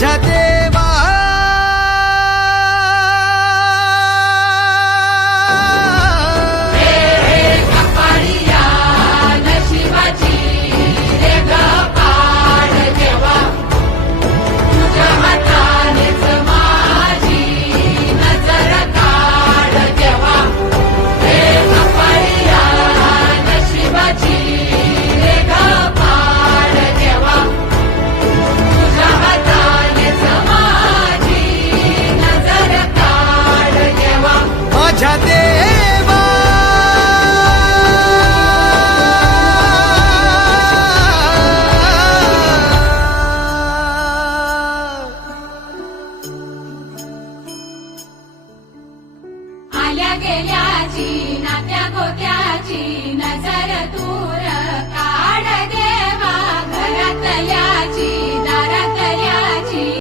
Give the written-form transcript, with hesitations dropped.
माझ्या देवा माझ्या देवा आल्या गेल्याची नात्या गोत्याची नजर दूर काढ देवा घरातल्याची